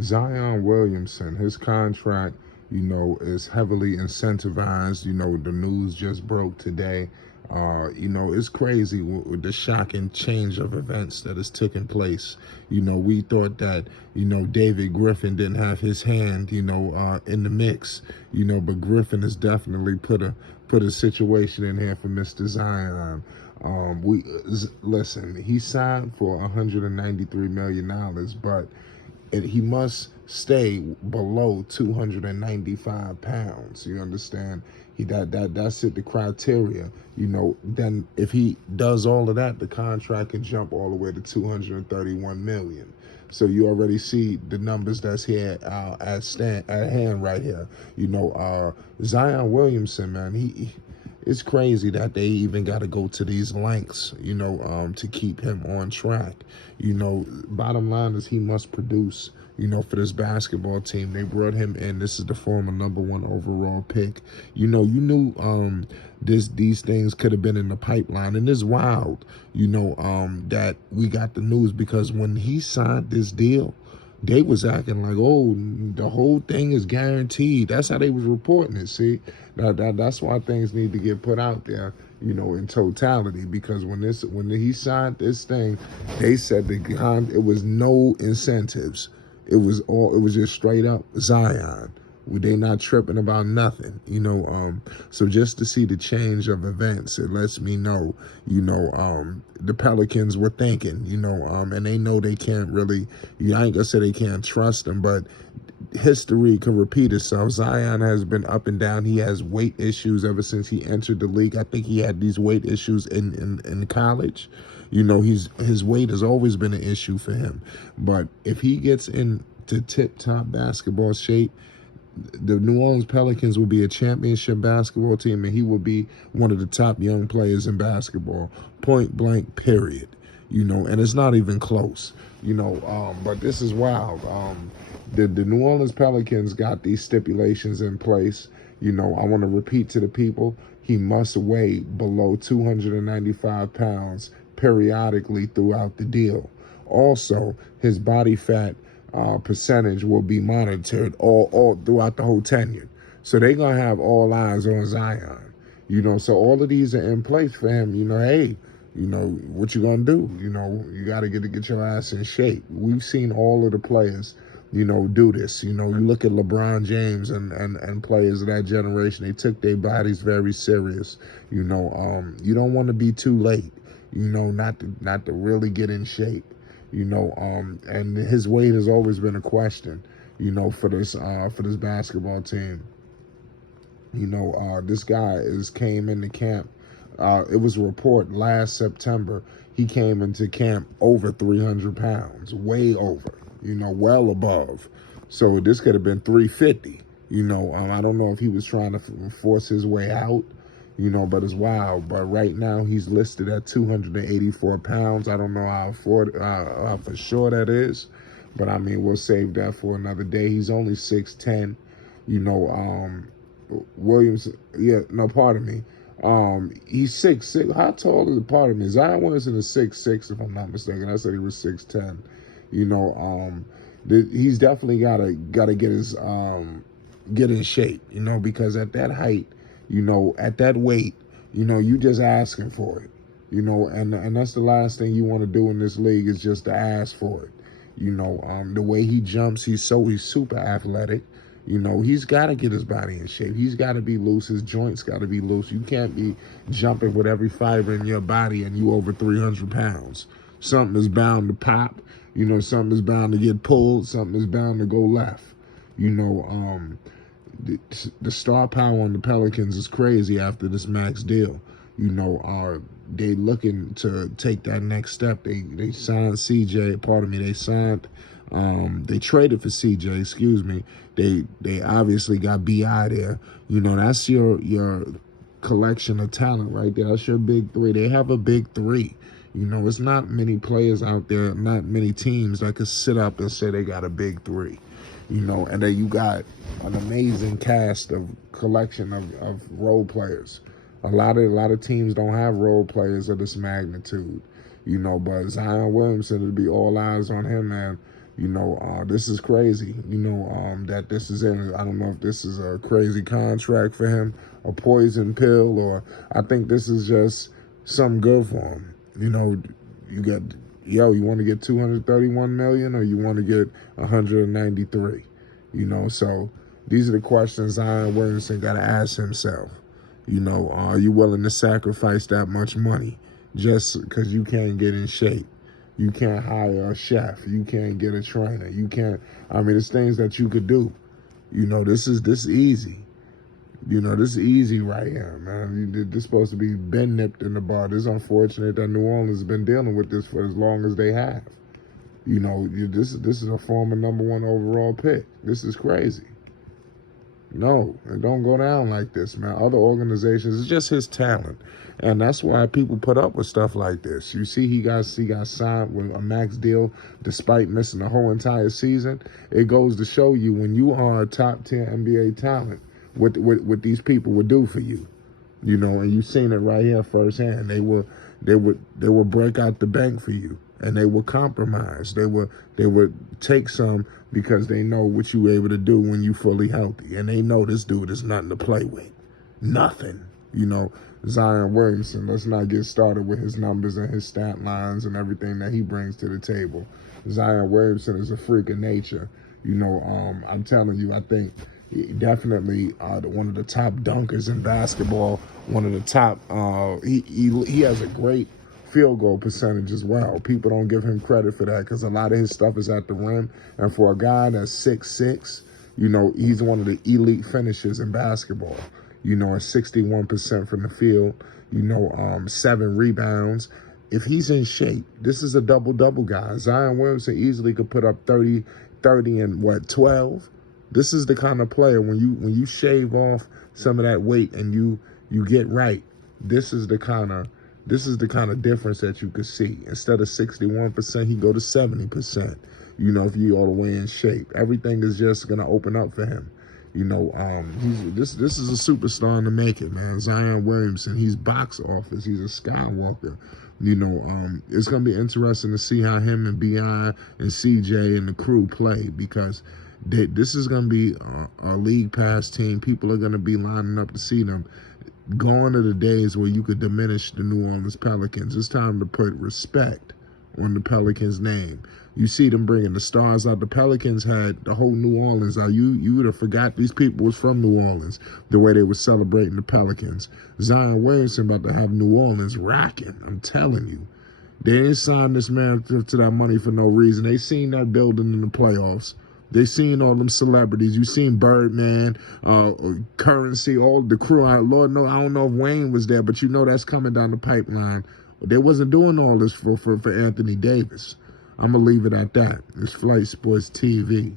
Zion Williamson, his contract, is heavily incentivized. The news just broke today. It's crazy with the shocking change of events that has taken place. We thought that, David Griffin didn't have his hand, in the mix, but Griffin has definitely put a situation in here for Mr. Zion. Listen, he signed for $193 million, but he must stay below 295 pounds. You understand? That's it, the criteria. Then if he does all of that, the contract can jump all the way to 231 million. So you already see the numbers that's here at hand right here. Zion Williamson, man, it's crazy that they even got to go to these lengths, to keep him on track. Bottom line is he must produce, for this basketball team. They brought him in. This is the former #1 overall pick. You knew these things could have been in the pipeline. And it's wild, that we got the news, because when he signed this deal, they was acting like, oh, the whole thing is guaranteed. That's how they was reporting it. See, that's why things need to get put out there, in totality. Because when he signed this thing, they said it was no incentives. It was just straight up Zion. They not tripping about nothing, so just to see the change of events, it lets me know, the Pelicans were thinking, and they know they can't really, I ain't gonna say they can't trust them, but history can repeat itself. Zion has been up and down. He has weight issues ever since he entered the league. I think he had these weight issues in college. His weight has always been an issue for him. But if he gets into tip-top basketball shape, the New Orleans Pelicans will be a championship basketball team, and he will be one of the top young players in basketball, point blank, period. And it's not even close, but this is wild. The New Orleans Pelicans got these stipulations in place. I want to repeat to the people, he must weigh below 295 pounds periodically throughout the deal. Also, his body fat percentage will be monitored all throughout the whole tenure. So they're going to have all eyes on Zion. So all of these are in place for him. Hey, what you going to do? You got to get your ass in shape. We've seen all of the players, do this. You look at LeBron James and players of that generation, they took their bodies very serious. You don't want to be too late, not to really get in shape. And his weight has always been a question, for this basketball team. This guy came into camp. It was a report last September. He came into camp over 300 pounds, way over, well above. So this could have been 350. I don't know if he was trying to force his way out, but it's wild. But right now he's listed at 284 pounds. I don't know how for sure that is, but I mean, we'll save that for another day. He's only 6'10", Williams, pardon me. He's 6'6". How tall is it? Pardon me. Zion Williamson is 6'6", if I'm not mistaken. I said he was 6'10". He's definitely gotta get his get in shape, because at that height, at that weight, you just asking for it, and that's the last thing you want to do in this league, is just to ask for it. The way he jumps, he's super athletic. He's got to get his body in shape. He's got to be loose. His joints got to be loose. You can't be jumping with every fiber in your body and you over 300 pounds. Something is bound to pop. Something is bound to get pulled. Something is bound to go left. The star power on the Pelicans is crazy after this max deal. They looking to take that next step. They signed CJ. Pardon me. They traded for CJ. Excuse me. They obviously got BI there. That's your collection of talent right there. That's your big three. They have a big three. It's not many players out there, not many teams that could sit up and say they got a big three. And then you got an amazing cast of collection of role players. A lot of teams don't have role players of this magnitude, but Zion Williamson, it'd be all eyes on him, man. This is crazy. That this is in. I don't know if this is a crazy contract for him, a poison pill, or I think this is just something good for him. You got, you want to get 231 million, or you want to get 193. So these are the questions Zion Williamson got to ask himself. Are you willing to sacrifice that much money just because you can't get in shape? You can't hire a chef. You can't get a trainer. You can't. I mean, it's things that you could do. This is easy. This is easy right here, man. This is supposed to be been nipped in the bud. It's unfortunate that New Orleans has been dealing with this for as long as they have. This is a former #1 overall pick. This is crazy. No, it don't go down like this, man. Other organizations, it's just his talent. And that's why people put up with stuff like this. You see, he got signed with a max deal despite missing the whole entire season. It goes to show you when you are a top 10 NBA talent, what these people would do for you. And you've seen it right here firsthand. They would break out the bank for you, and they will compromise. They would take some because they know what you were able to do when you fully healthy, and they know this dude is nothing to play with, nothing. Zion Williamson. Let's not get started with his numbers and his stat lines and everything that he brings to the table. Zion Williamson is a freak of nature. I'm telling you, I think definitely one of the top dunkers in basketball. One of the top. He has a great field goal percentage as well. People don't give him credit for that because a lot of his stuff is at the rim. And for a guy that's 6'6", he's one of the elite finishers in basketball. At 61% from the field. 7 rebounds. If he's in shape, this is a double-double guy. Zion Williamson easily could put up 30 and 12. This is the kind of player when you shave off some of that weight and you get right. This is the kind of difference that you could see. Instead of 61%, he go to 70%. If you all the way in shape, everything is just gonna open up for him. This is a superstar in the making, man. Zion Williamson, he's box office. He's a Skywalker. It's gonna be interesting to see how him and Bi and CJ and the crew play because this is gonna be a league pass team. People are gonna be lining up to see them. Gone are the days where you could diminish the New Orleans Pelicans. It's time to put respect on the Pelicans' name. You see them bringing the stars out. The Pelicans had the whole New Orleans out. You would have forgot these people was from New Orleans, the way they were celebrating the Pelicans. Zion Williamson about to have New Orleans rocking. I'm telling you. They didn't sign this man to that money for no reason. They seen that building in the playoffs. They seen all them celebrities. You seen Birdman, Currency, all the crew. Lord knows, I don't know if Wayne was there, but that's coming down the pipeline. They wasn't doing all this for Anthony Davis. I'm going to leave it at that. It's Flight Sports TV.